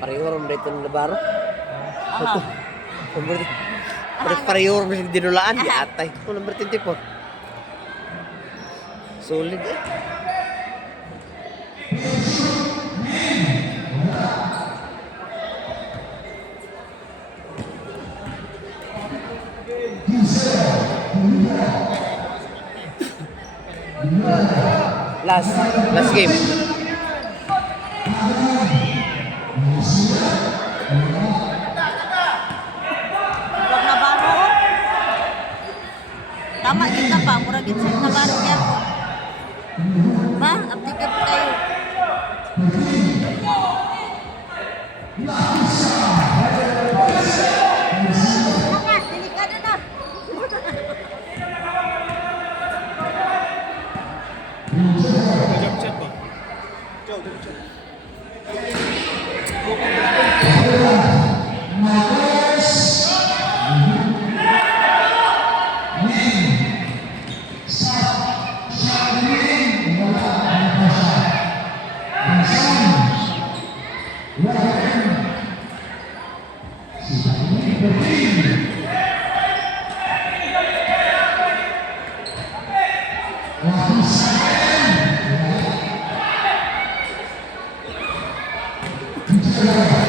Pareho ron dito ng labaro. Aha. Pareho ron sa dinulaan. Di atay. Ito, number 24. Solid eh. Last game. Huwag na baro. Tama kita pa, murag gitsit na baro niya ko. Ba, aplikab kayo. Angas, delikado na. Wow.